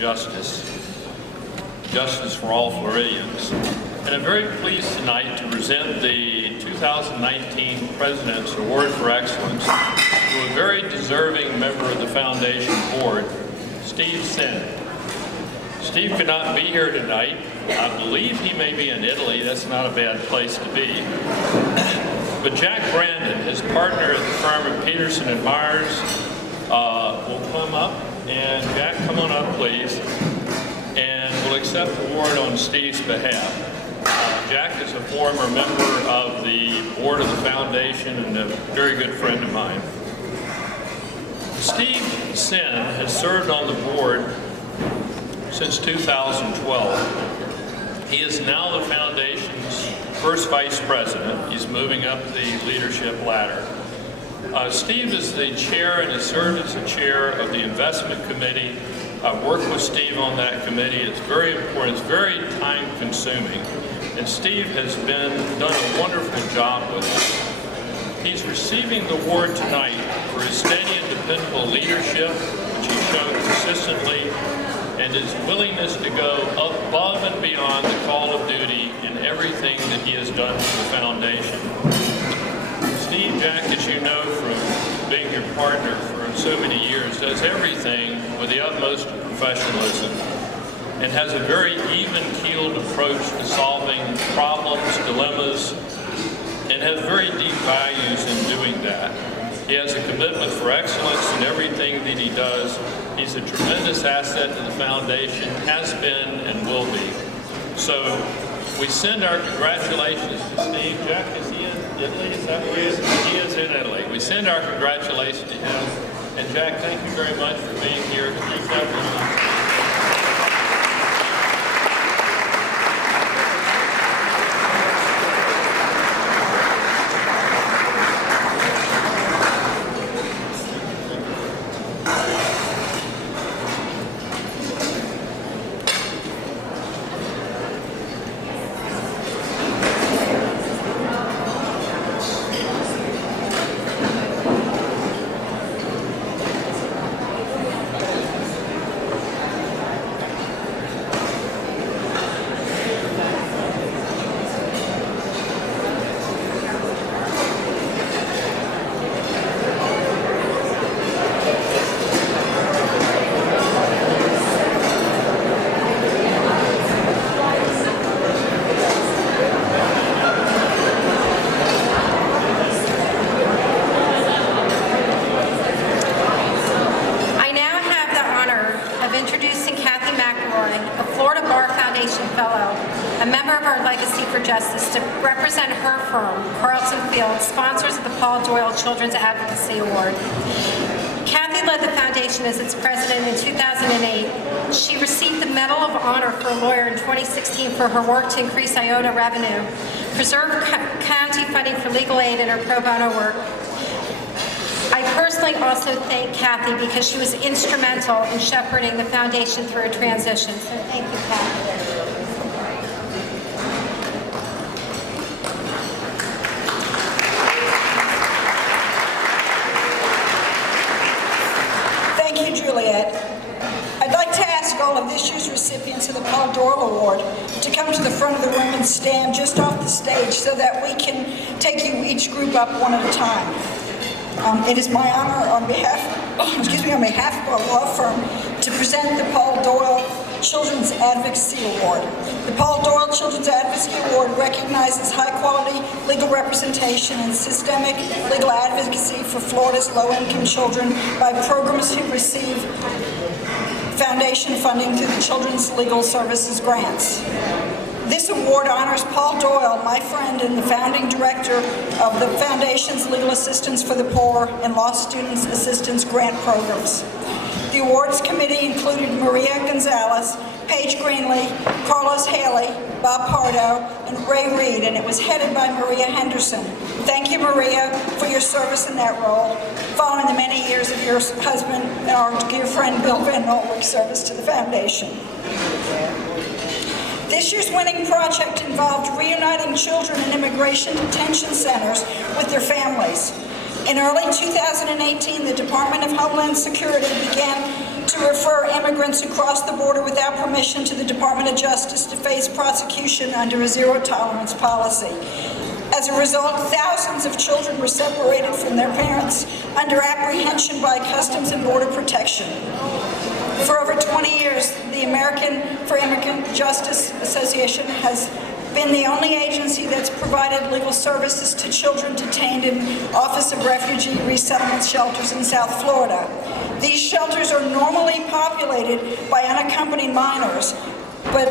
justice for all Floridians. And I'm very pleased tonight to present the 2019 President's Award for Excellence to a very deserving member of the Foundation Board, Steve Sin. Steve could not be here tonight. I believe he may be in Italy. That's not a bad place to be. But Jack Brandon, his partner at the firm of Patterson and Myers, will come up. And Jack, come on up, please. And will accept the award on Steve's behalf. Jack is a former member of the board of the foundation and a very good friend of mine. Steve Sin has served on the board since 2012. He is now the foundation's first vice president. He's moving up the leadership ladder. Steve is the chair and has served as the chair of the investment committee. I've worked with Steve on that committee. It's very important. It's very time consuming. And Steve has done a wonderful job with it. He's receiving the award tonight for his steady and dependable leadership, which he's shown consistently, and his willingness to go above and beyond the call of duty in everything that he has done for the foundation. Steve, Jack, as you know from being your partner for so many years, does everything with the utmost professionalism and has a very even-keeled approach to solving problems, dilemmas, and has very deep values in doing that. He has a commitment for excellence in everything that he does. He's a tremendous asset to the foundation, has been and will be. So we send our congratulations to Steve. Jack, is he in Italy? Is that where he is? He is in Italy. We send our congratulations to him. And Jack, thank you very much for being here. To represent her firm, Carlton sponsors of the Doyle Children's Advocacy Award. Kathy led the foundation as its president in 2008. She received the Medal of Honor for a lawyer in 2016 for her work to increase IOTA revenue, preserve county funding for legal aid, and her pro bono work. I personally also thank Kathy because she was instrumental in shepherding the foundation through a transition. So thank you, Kathy. I'd like to ask all of this year's recipients of the Doyle Award to come to the front of the room and stand just off the stage so that we can take you each group up one at a time. It is my honor on behalf of our law firm to present the Doyle Children's Advocacy Award. The Doyle Children's Advocacy Award recognizes high-quality legal representation and systemic legal advocacy for Florida's low-income children by programs who receive foundation funding through the Children's Legal Services grants. This award honors Paul Doyle, my friend and the founding director of the Foundation's Legal Assistance for the Poor and Law Students Assistance Grant Programs. The awards committee included Maria Gonzalez, Paige Greenlee, Carlos Haley, Bob Pardo, and Ray Reed, and it was headed by Maria Henderson. Thank you, Maria, for your service in that role, following the many years of your husband and our dear friend Bill Van Nolwick's service to the foundation. This year's winning project involved reuniting children in immigration detention centers with their families. In early 2018, the Department of Homeland Security began to to refer immigrants who cross the border without permission to the Department of Justice to face prosecution under a zero-tolerance policy. As a result, thousands of children were separated from their parents under apprehension by Customs and Border Protection. For over 20 years, the American for Immigrant Justice Association has been the only agency that's provided legal services to children detained in Office of Refugee Resettlement shelters in South Florida. These shelters are normally populated by unaccompanied minors, but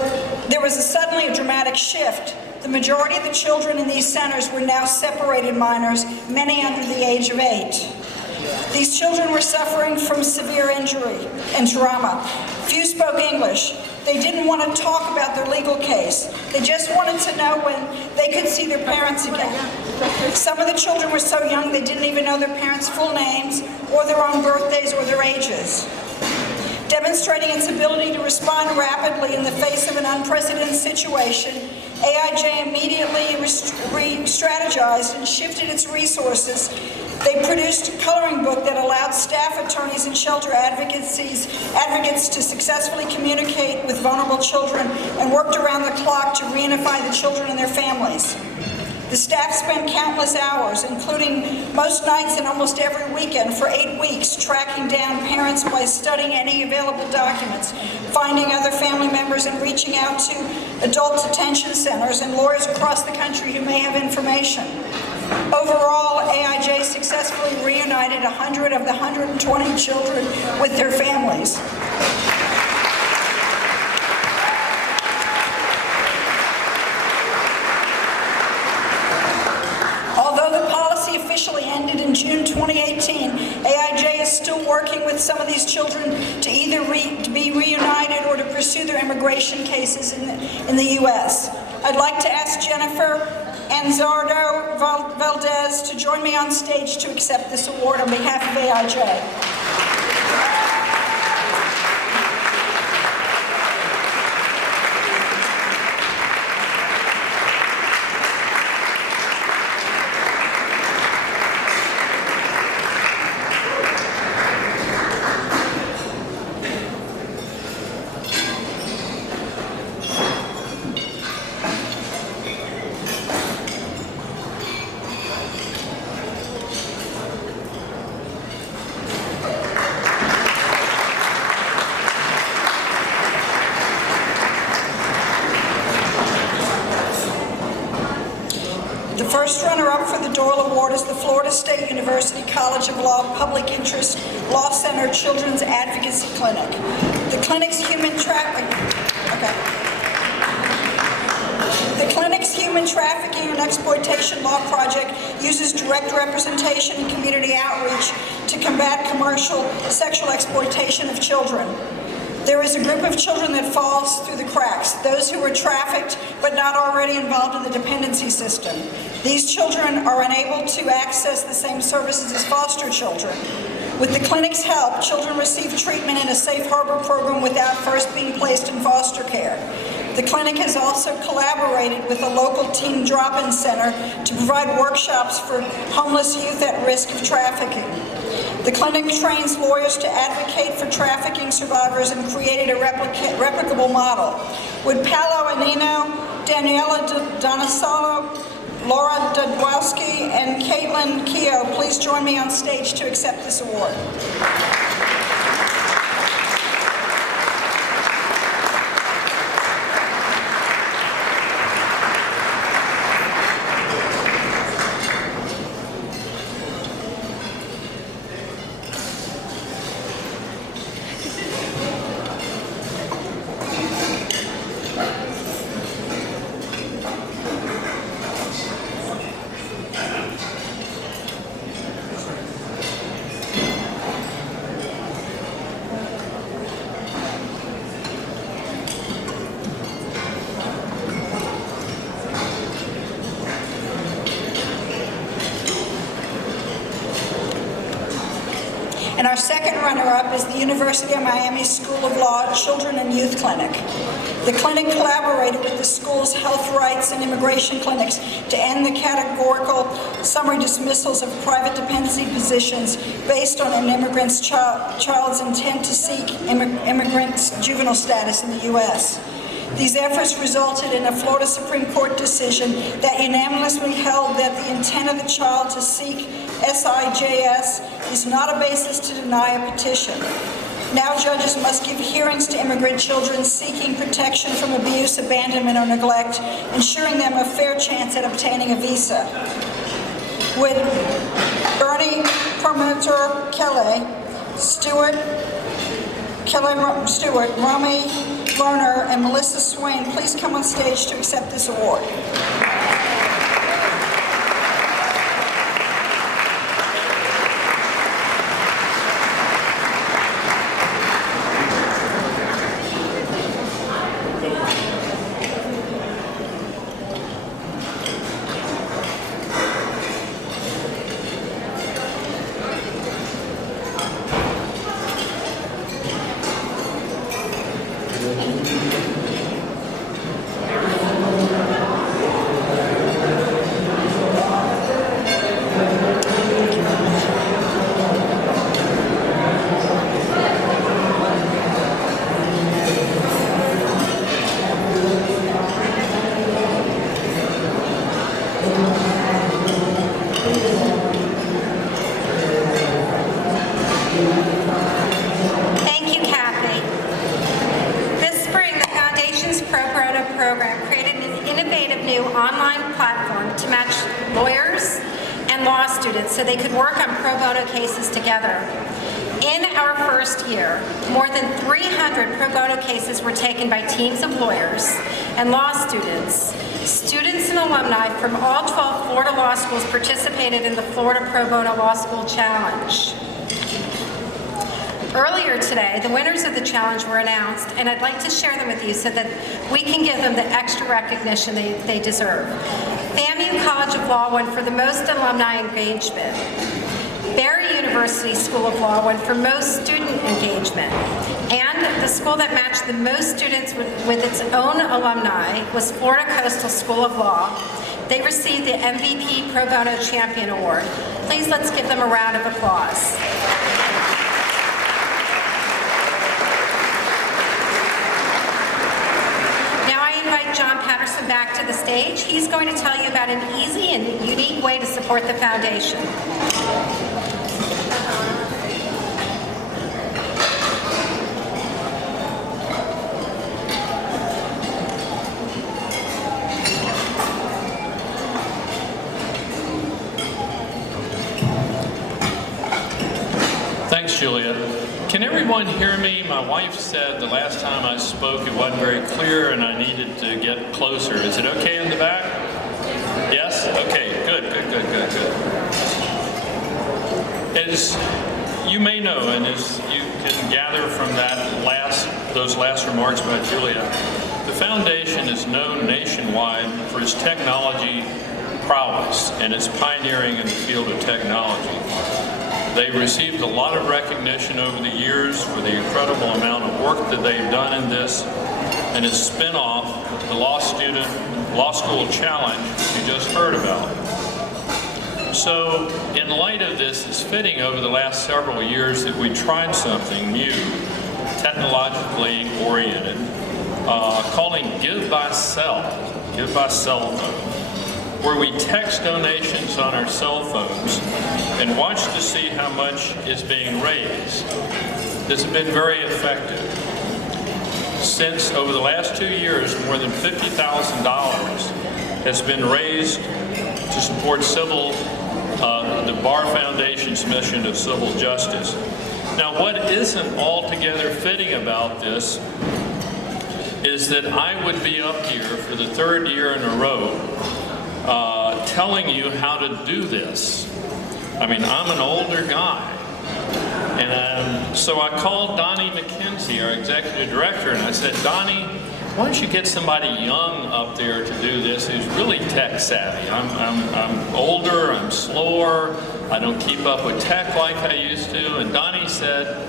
there was suddenly a dramatic shift. The majority of the children in these centers were now separated minors, many under the age of 8. These children were suffering from severe injury and trauma. Few spoke English. They didn't want to talk about their legal case. They just wanted to know when they could see their parents again. Some of the children were so young they didn't even know their parents' full names or their own birthdays or their ages. Demonstrating its ability to respond rapidly in the face of an unprecedented situation, AIJ immediately re-strategized and shifted its resources. They produced a coloring book that allowed staff attorneys and shelter advocates to successfully communicate with vulnerable children and worked around the clock to reunify the children and their families. The staff spent countless hours, including most nights and almost every weekend for 8 weeks, tracking down parents by studying any available documents, finding other family members, and reaching out to adult detention centers and lawyers across the country who may have information. Overall, AIJ successfully reunited 100 of the 120 children with their families. Officially ended in June 2018, AIJ is still working with some of these children to either be reunited or to pursue their immigration cases in the U.S. I'd like to ask Jennifer Anzardo Valdez to join me on stage to accept this award on behalf of AIJ. The first runner-up for the Doyle Award is the Florida State University College of Law Public Interest Law Center Children's Advocacy Clinic. The clinic's human trafficking and exploitation law project uses direct representation and community outreach to combat commercial sexual exploitation of children. There is a group of children that falls through the cracks, those who were trafficked but not already involved in the dependency system. These children are unable to access the same services as foster children. With the clinic's help, children receive treatment in a safe harbor program without first being placed in foster care. The clinic has also collaborated with a local teen drop-in center to provide workshops for homeless youth at risk of trafficking. The clinic trains lawyers to advocate for trafficking survivors and created a replicable model. Would Paolo Anino, Daniela Donassalo, Laura Dudwowski, and Caitlin Keogh please join me on stage to accept this award? And our second runner-up is the University of Miami School of Law Children and Youth Clinic. The clinic collaborated with the school's health rights and immigration clinics to end the categorical summary dismissals of private dependency positions based on an immigrant's child's intent to seek immigrant's juvenile status in the U.S. These efforts resulted in a Florida Supreme Court decision that unanimously held that the intent of the child to seek SIJS is not a basis to deny a petition. Now judges must give hearings to immigrant children seeking protection from abuse, abandonment, or neglect, ensuring them a fair chance at obtaining a visa. With Bernie Permuter Kelly, Stewart, Romy Lerner, and Melissa Swain, please come on stage to accept this award. Thank you, Kathy. This spring, the Foundation's Pro Bono program created an innovative new online platform to match lawyers and law students so they could work on pro bono cases together. In our first year, more than 300 pro bono cases were taken by teams of lawyers and law students. Students and alumni from all 12 Florida law schools participated in the Florida Pro Bono Law School Challenge. Earlier today, the winners of the challenge were announced, and I'd like to share them with you so that we can give them the extra recognition they deserve. FAMU College of Law won for the most alumni engagement. Barry University School of Law won for most student engagement. And the school that matched the most students with its own alumni was Florida Coastal School of Law. They received the MVP Pro Bono Champion Award. Please let's give them a round of applause. Now I invite John Patterson back to the stage. He's going to tell you about an easy and unique way to support the foundation. Thanks, Julia. Can everyone hear me? My wife said the last time I spoke it wasn't very clear and I needed to get closer. Is it okay in the back? Yes? Okay, good. As you may know, and as you can gather from those last remarks by Julia, the foundation is known nationwide for its technology prowess and its pioneering in the field of technology. They've received a lot of recognition over the years for the incredible amount of work that they've done in this, and its spin-off, the Law School Challenge, you just heard about. So, in light of this, it's fitting over the last several years that we tried something new, technologically oriented, calling Give by Cell Phone, where we text donations on our cell phones and watch to see how much is being raised. This has been very effective. Since over the last 2 years, more than $50,000 has been raised to support the Bar Foundation's mission of civil justice. Now, what isn't altogether fitting about this is that I would be up here for the third year in a row telling you how to do this. I mean, I'm an older guy. And so I called Donnie McKenzie, our executive director, and I said, Donnie, why don't you get somebody young up there to do this who's really tech savvy? I'm older, I'm slower, I don't keep up with tech like I used to. And Donnie said,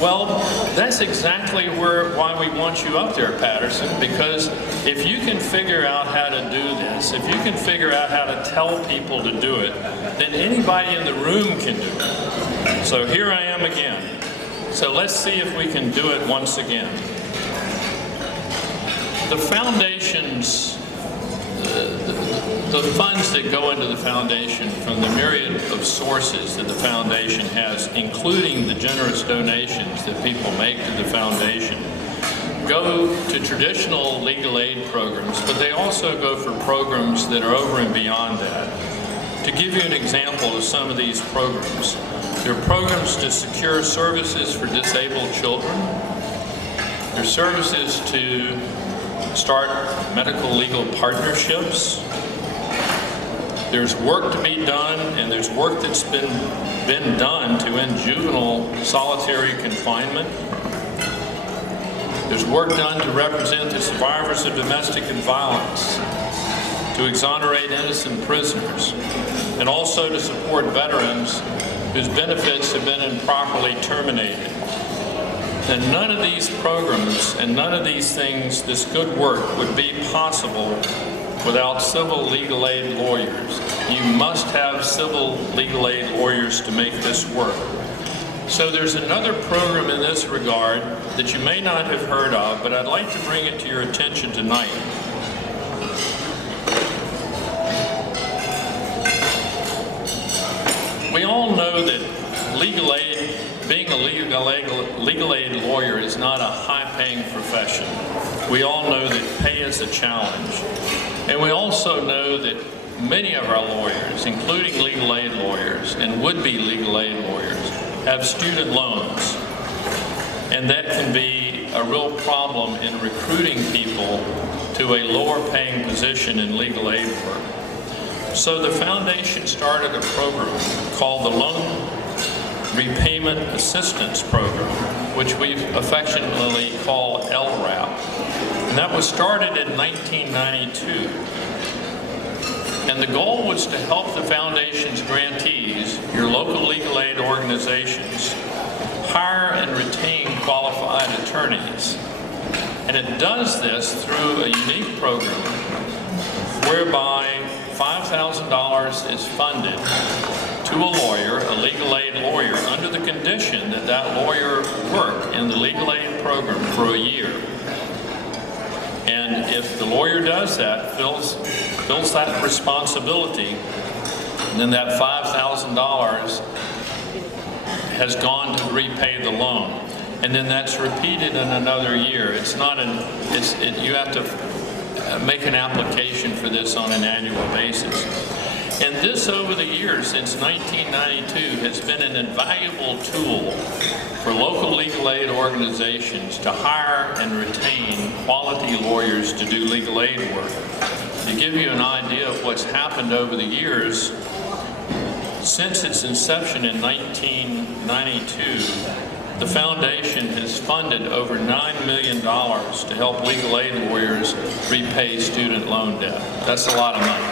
well, that's exactly why we want you up there, Patterson, because if you can figure out how to do this, if you can figure out how to tell people to do it, then anybody in the room can do it. So here I am again. So let's see if we can do it once again. The foundations, the funds that go into the foundation from the myriad of sources that the foundation has, including the generous donations that people make to the foundation, go to traditional legal aid programs, but they also go for programs that are over and beyond that. To give you an example of some of these programs, there are programs to secure services for disabled children. There are services to start medical legal partnerships. There's work to be done, and there's work that's been done to end juvenile solitary confinement. There's work done to represent the survivors of domestic violence, to exonerate innocent prisoners, and also to support veterans whose benefits have been improperly terminated. And none of these programs and none of these things, this good work, would be possible without civil legal aid lawyers. You must have civil legal aid lawyers to make this work. So there's another program in this regard that you may not have heard of, but I'd like to bring it to your attention tonight. We all know that legal aid, being a legal aid lawyer is not a high-paying profession. We all know that pay is a challenge. And we also know that many of our lawyers, including legal aid lawyers and would-be legal aid lawyers, have student loans. And that can be a real problem in recruiting people to a lower-paying position in legal aid work. So the foundation started a program called the Loan Repayment Assistance Program, which we affectionately call LRAP. And that was started in 1992. And the goal was to help the foundation's grantees, your local legal aid organizations, hire and retain qualified attorneys. And it does this through a unique program whereby $5,000 is funded to a lawyer, a legal aid lawyer, under the condition that that lawyer work in the legal aid program for a year. And if the lawyer does that, fills that responsibility, then that $5,000 has gone to repay the loan. And then that's repeated in another year. It's not you have to make an application for this on an annual basis. And this, over the years, since 1992, has been an invaluable tool for local legal aid organizations to hire and retain quality lawyers to do legal aid work. To give you an idea of what's happened over the years, since its inception in 1992, the foundation has funded over $9 million to help legal aid lawyers repay student loan debt. That's a lot of money.